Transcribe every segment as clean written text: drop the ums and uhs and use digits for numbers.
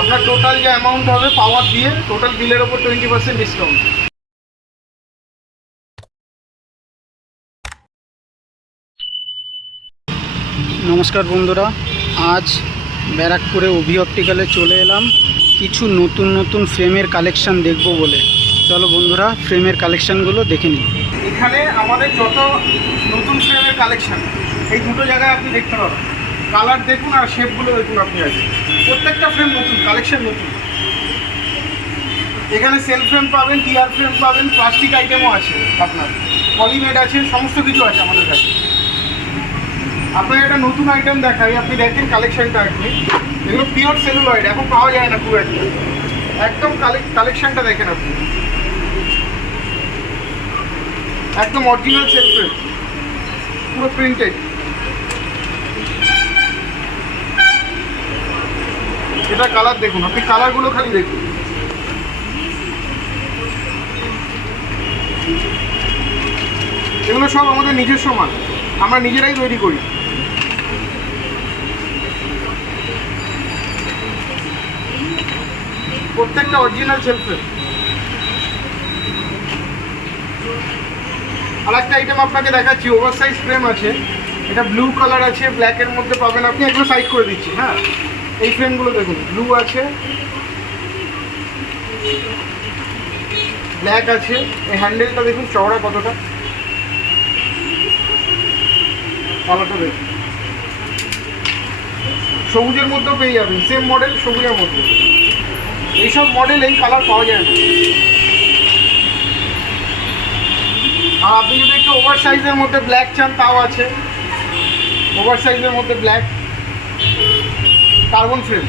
আপনার টোটাল যে অ্যামাউন্ট হবে পাওয়ার দিয়ে টোটাল বিলের ওপর 20% ডিসকাউন্ট। নমস্কার বন্ধুরা, আজ ব্যারাকপুরে অভি অপটিক্যালে চলে এলাম কিছু নতুন ফ্রেমের কালেকশান দেখব বলে। চলো বন্ধুরা, ফ্রেমের কালেকশানগুলো দেখে নিই। এখানে আমাদের যত নতুন ফ্রেমের কালেকশান এই দুটো জায়গায় আপনি দেখতে পাবেন। কালার দেখুন আর শেপগুলো দেখুন আপনি। আগে প্রত্যেকটা ফ্রেম নতুন, কালেকশান নতুন। এখানে সেল ফ্রেম পাবেন, টিআর ফ্রেম পাবেন, প্লাস্টিক আইটেমও আছে, আপনার পলিমেড আছে, সমস্ত কিছু আছে আমাদের কাছে। আপনাকে একটা নতুন আইটেম দেখাই, আপনি দেখেন কালেকশানটা। আপনি এগুলো পিওর সেলুলয়েড, এখন পাওয়া যায় না খুব একটা। একদম কালেকশানটা দেখেন আপনি, একদম অরিজিনাল সেল ফ্রেম, পুরো প্রিন্টেড। এটা কালার দেখুন আপনি, কালারগুলো খালি দেখুন। এগুলো সব আমাদের নিজস্ব মাল, আমরা নিজেরাই তৈরি করি। প্রত্যেকটা অরিজিনাল সেল ফ্রেম। আর একটা আইটেম আপনাকে দেখাচ্ছি, ওভার সাইজ ফ্রেম আছে। এটা ব্লু কালার আছে, ব্ল্যাকের মধ্যে পাবেন আপনি। এগুলো সাইড করে দিচ্ছি। হ্যাঁ, এই ফ্রেমগুলো দেখুন, ব্লু আছে, ব্ল্যাক আছে। এই হ্যান্ডেলটা দেখুন চওড়া কতটা, কালারটা দেখুন। সবুজের মধ্যেও পেয়ে যাবেন, সেম মডেল সবুজের মধ্যে। এইসব মডেল এই কালার পাওয়া যায় না। আর আপনি যদি একটু ওভার সাইজের মধ্যে ব্ল্যাক চান তাও আছে। ওভার সাইজের মধ্যে ব্ল্যাক কার্বন ফ্রেম।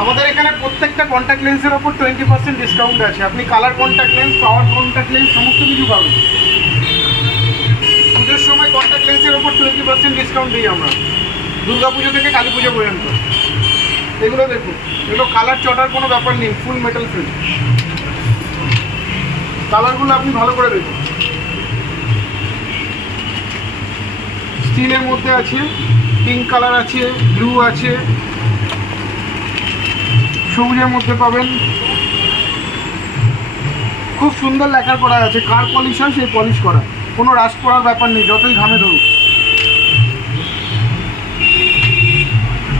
আমাদের এখানে প্রত্যেকটা কন্ট্যাক্ট লেন্সের ওপর 20% ডিসকাউন্ট আছে। আপনি কালার কন্ট্যাক্ট লেন্স, পাওয়ার কন্ট্যাক্ট লেন্স সমস্ত কিছু পাবেন। পুজোর সময় কন্ট্যাক্ট লেন্সের ওপর 20% ডিসকাউন্ট দিই আমরা, দুর্গা পুজো থেকে কালী পুজো পর্যন্ত। এগুলো দেখুন, এগুলো কালার চটার কোনো ব্যাপার নেই, ফুল মেটাল ফ্রেম। কালারগুলো আপনি ভালো করে দেখুন। স্টিলের মধ্যে আছে, পিঙ্ক কালার আছে, ব্লু আছে, সবুজের মধ্যে পাবেন। খুব সুন্দর লেখার করা আছে, কার পলিশ হয় সেই পলিশ করা, কোনো রাস্ট করার ব্যাপার নেই, যতই ঘামে ধরুক।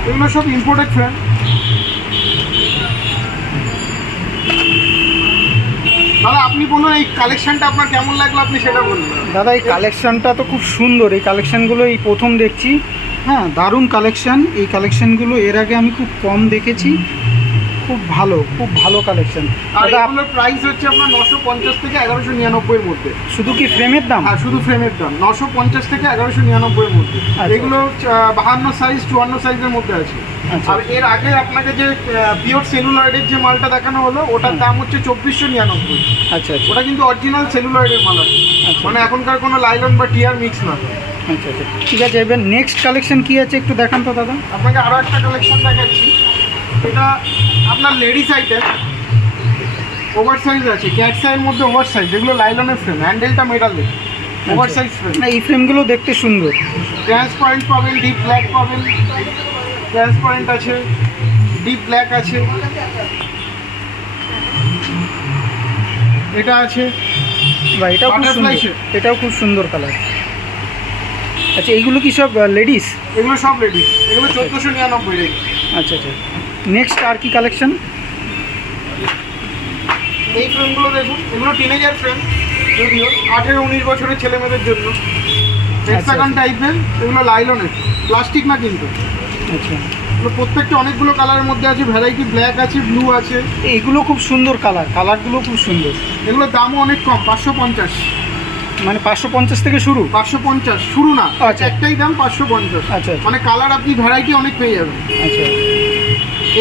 এগুলো সব ইম্পোর্টেড ফ্রেম। দাদা আপনি বলুন এই কালেকশানটা আপনার কেমন লাগলো, আপনি সেটা বলুন। দাদা এই কালেকশানটা তো খুব সুন্দর, এই কালেকশানগুলো এই প্রথম দেখছি। হ্যাঁ, দারুণ কালেকশান। এই কালেকশানগুলো এর আগে আমি খুব কম দেখেছি। খুব ভালো কালেকশন। আর এগুলোর প্রাইস হচ্ছে আপনার 950 থেকে 1199 এর মধ্যে। শুধু কি ফ্রেমের দাম? হ্যাঁ, শুধু ফ্রেমের দাম 950 থেকে 1199 এর মধ্যে। এগুলো 52 সাইজ 54 সাইজের মধ্যে আছে। আর এর আগে আপনাকে যে পিওর সেলুলয়েডের যে মালটা দেখানো হলো, ওটার দাম হচ্ছে 2499। আচ্ছা, ওটা কিন্তু অরিজিনাল সেলুলয়েডের মাল আছে, মানে এখনকার কোনো লাইলন বা টিয়ার মিক্স না। আচ্ছা, ঠিক আছে। এবার নেক্সট কালেকশন কি আছে একটু দেখান তো দাদা। আপনাকে আরও একটা কালেকশন দেখাচ্ছি। এটা আপনার লেডিস আইটেম, ওভার সাইজ আছে, ক্যাট সাইজের মধ্যে ওভার সাইজ। এগুলো লাইলনের ফ্রেম, হ্যান্ডেলটা মেটাল দেখুন, ওভার সাইজ ফ্রেম। এই ফ্রেমগুলো দেখতে সুন্দর। ট্রান্সপারেন্ট পাবেন, ডিপ ব্ল্যাক পাবেন। ট্রান্সপারেন্ট আছে, ডিপ ব্ল্যাক আছে, এটা আছে। বা এটাও খুব সুন্দর কালার। আচ্ছা, এইগুলো কি সব লেডিস? এগুলো সব লেডিস, এগুলো 1499 রেট। আচ্ছা, নেক্সট আর কি কালেকশন? এই ফ্রেমগুলো দেখুন, এগুলো টিনেজার ফ্রেম, যদিও 18-19 বছরের ছেলেমেয়েদের জন্য। হেক্সাগন টাইপের, এগুলো লাইলনের, প্লাস্টিক না কিন্তু। আচ্ছা, এগুলো প্রত্যেকটা অনেকগুলো কালারের মধ্যে আছে, ভ্যারাইটি। ব্ল্যাক আছে, ব্লু আছে। এইগুলো খুব সুন্দর কালারগুলো খুব সুন্দর। এগুলোর দামও অনেক কম, 550। মানে 550 থেকে শুরু? 550 শুরু না, আচ্ছা, একটাই দাম 550। আচ্ছা, মানে কালার আপনি ভ্যারাইটি অনেক পেয়ে যাবেন। আচ্ছা,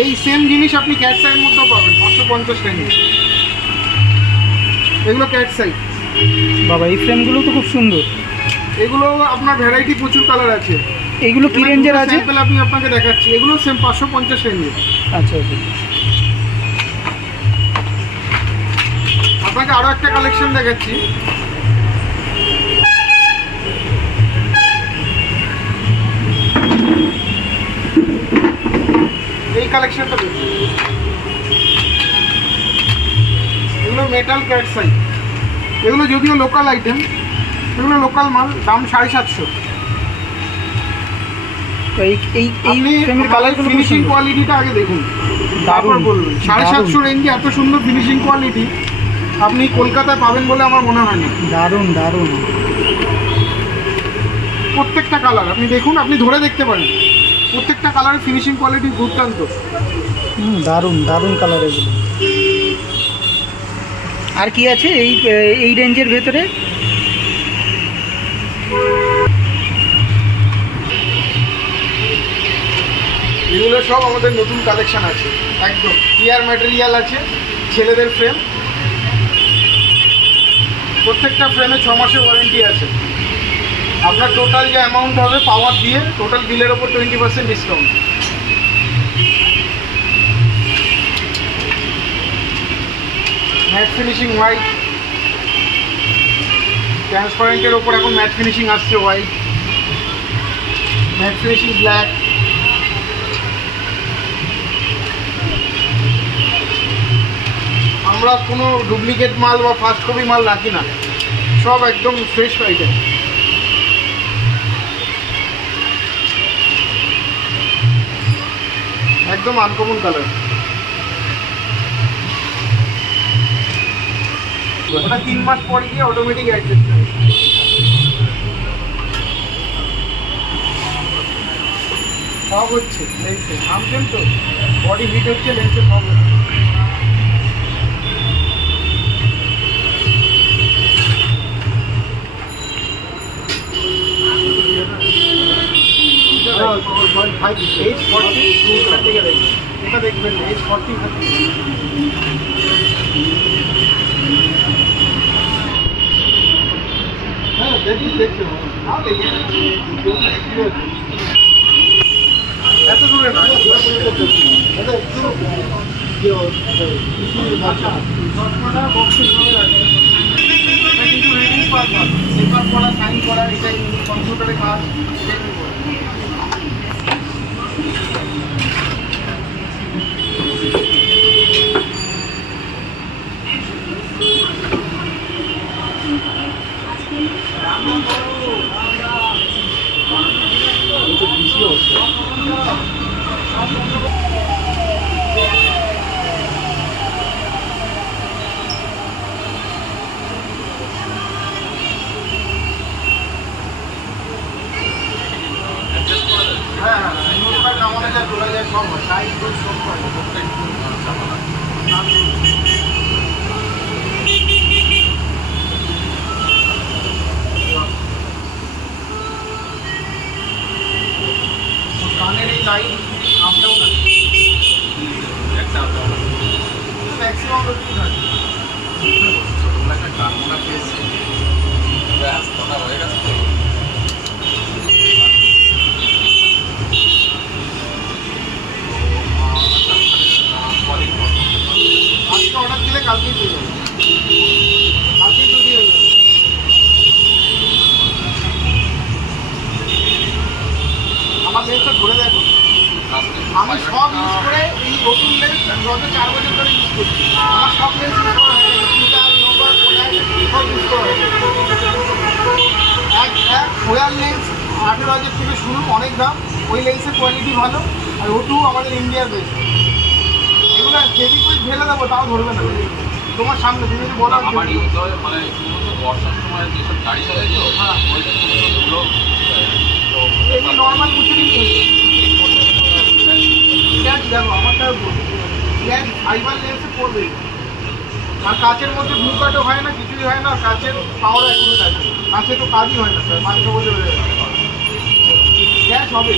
এই সেম জিনিস আপনি ক্যাট সাইজের মধ্যেও পাবেন 550 টাকা। এগুলো ক্যাট সাইজ। বাবা, এই ফ্রেমগুলো তো খুব সুন্দর। এগুলো আপনার ভ্যারাইটি প্রচুর কালার আছে। এইগুলো কি রেঞ্জের আছে? আমি আপনাকে দেখাচ্ছি, এগুলো সেম 550 রেঞ্জের। আচ্ছা, আপনাকে আরও একটা কালেকশন দেখাচ্ছি। কালেকশনটা দেখুন, এগুলো মেটাল ক্যাট সাইজ, এগুলো যদিও লোকাল আইটেম, এগুলো লোকাল মাল, দাম 750। তো এই এই এই ফ্রেমের কালারগুলো ফিনিশিং কোয়ালিটিটা আগে দেখুন, তারপর বলবেন। 750 রেঞ্জে এত সুন্দর ফিনিশিং কোয়ালিটি আপনি কলকাতায় পাবেন বলে আমার মনে হয় না। দারুণ দারুণ। প্রত্যেকটা কালার আপনি দেখুন, আপনি ধরে দেখতে পারেন, প্রত্যেকটা কালারের ফিনিশিং কোয়ালিটি দুর্দান্ত। দারুণ দারুণ কালার এগুলো। আর কি আছে এই এই রেঞ্জের ভেতরে? এগুলো সব আমাদের নতুন কালেকশন আছে, একদম ক্লিয়ার ম্যাটেরিয়াল আছে, ছেলেদের ফ্রেম, প্রত্যেকটা ফ্রেমে 6 মাসের ওয়ারেন্টি আছে। আপনার টোটাল যে অ্যামাউন্ট হবে পাওয়ার দিয়ে টোটাল বিলের ওপর 20% ডিসকাউন্ট। ম্যাট ফিনিশিং হোয়াইট, ট্রান্সপারেন্টের ওপর এখন ম্যাট ফিনিশিং আসছে হোয়াইট, ম্যাট ফিনিশিং ব্ল্যাক। আমরা কোনো ডুপ্লিকেট মাল বা ফার্স্ট কপি মাল রাখি না, সব একদম ফ্রেশ আইটেম। একদম আনকমন কালার। ওটা 3 মাস পর গিয়ে অটোমেটিক অ্যাডজাস্ট হয়। সব হচ্ছে লেন্সে, নামছেন তো, বডি হিট হচ্ছে লেন্সে, সব হচ্ছে। এটা দেখবেন এজ 40 হ্যাঁ দেখতে এত দূরে না, কিন্তু রিডিং পারপাস, পেপার পড়া, সাইন করা, এটাই কম্পিউটারে কাজ, নামানো যায়, তোলা যায়, সব হয়, সাইজ সব হয়। কানের এই লাইন আপ ডাউন আছে, ম্যাক্সিমাম রোটেই থাকে। আজকে অর্ডার দিলে কালকেই পেয়ে যাবে, কালকেই তৈরি হয়ে যাবে। আমার লেন্সটা ধরে দেখো, আমি সব ইউজ করে এই নতুন লেন্স গত 4 বছর ধরে ইউজ করছি। আমার সব লেন্স ইউজ করা হয়ে গেছে, ফিল্টার, নোভার, কোলাইট সব ইউজ করা হয়ে গেছে। এক ফোয়ার লেন্স 18,000 থেকে শুরু, অনেক দাম। ওই লেন্সের কোয়ালিটি ভালো, আর O2 আমাদের ইন্ডিয়ার বেস্ট। এগুলো যদি করে ফেলে দেবো তাও ধরবে না, তোমার সামনে তুমি যদি বলো। আমার ইউজ হয় মানে বর্ষার সময় যেসব গাড়ি চলে তো, হ্যাঁ, ওই জন্য এমনি নর্মাল মুছে নিতে গ্যাস দেখো, আমারটা গ্যাস ফাইবার লেন্সে পড়বে, আর কাচের মধ্যে ব্লু কাটও হয় না, কিছুই হয় না, কাচের পাওয়ার এখনো থাকে, কাছে তো কাজই হয় না স্যার, 5 বছর হয়ে গেছে, গ্যাস হবে।